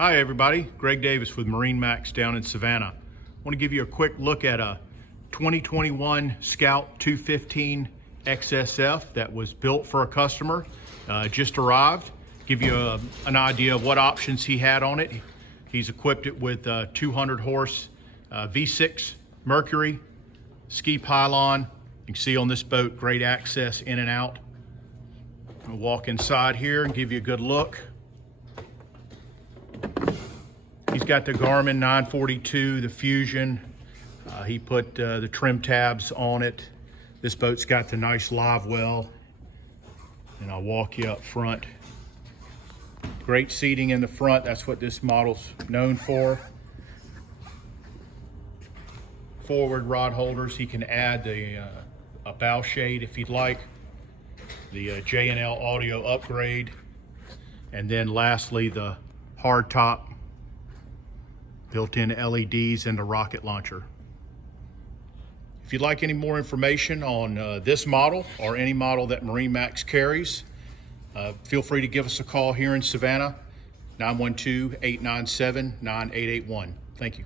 Hi everybody, Greg Davis with MarineMax down in Savannah. I want to give you a quick look at a 2021 Scout 215 XSF that was built for a customer, just arrived. Give you an idea of what options he had on it. He's equipped it with 200 horse V6 Mercury, ski pylon. You can see on this boat, great access in and out. I'll walk inside here and give you a good look. He's got the Garmin 942, the Fusion. He put the trim tabs on it. This boat's got the nice live well. And I'll walk you up front. Great seating in the front. That's what this model's known for. Forward rod holders. He can add a bow shade if he'd like. The J&L audio upgrade. And then lastly, the hard top, built-in LEDs, and the rocket launcher. If you'd like any more information on this model or any model that MarineMax carries, feel free to give us a call here in Savannah, 912-897-9881. Thank you.